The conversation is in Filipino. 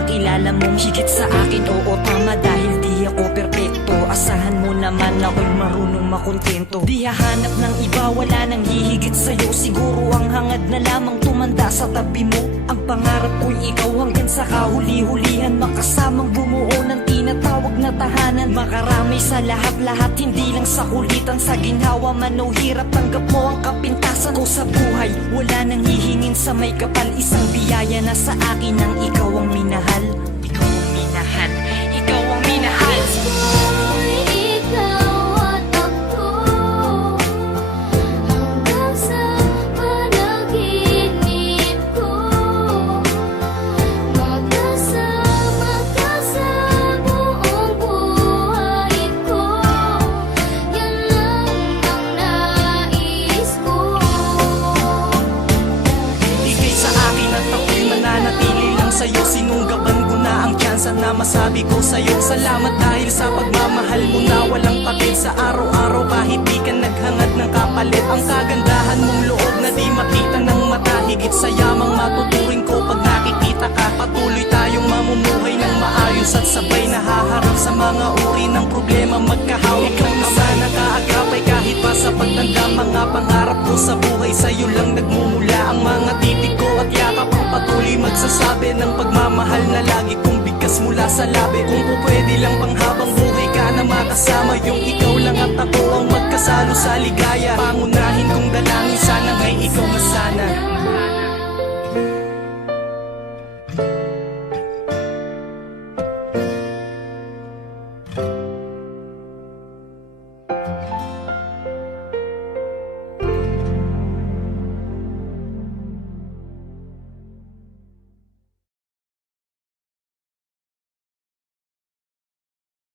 makilala mong higit sa akin. Oo, tama, dahil di ako perpekto. Asahan mo naman ako'y marunong makontento. Di hahanap ng iba, wala nang hihigit sa'yo. Siguro ang hangad na lamang tumanda sa tabi mo. Ang pangarap ko'y ikaw hanggang sa kahuli-hulihan, makasamang bumuo ng tinatawag na tahanan. Makarami sa lahat-lahat, hindi lang sa kulitan. Sa ginhawa man o hirap, tanggap mo ang kapintasan ko sa buhay. Wala nang hihingin sa may kapal, isang biyaya na sa akin ang ikaw ang minahal. Ikaw ang minahal, ikaw ang minahal. Sa'yo, sinunggaban ko na ang tsansa na masabi ko sa'yo. Salamat dahil sa pagmamahal mo na walang pakit. Sa araw-araw kahit di ka naghangad ng kapalit. Ang kagandahan mong loob na di makita ng mata. Higit sa yamang matuturing ko pag nakikita ka. Patuloy tayong mamumuhay ng maayos at sabay nahaharap sa mga uri ng problema. Magkahawak ng ama na kaagapay kahit pa sa pagtanda. Mga pangarap ko sa buhay sa'yo lang nagmumula. Ang mga titig ko at yakap ang patuloy magsasabi ng pagmamahal na lagi kong bigkas mula sa labi. Kung po pwede lang panghabang buhay ka na makasama, yung ikaw lang at ako ang magkasalo sa ligaya. Pangunahin kong dalangin, sana ngay ikaw na sana.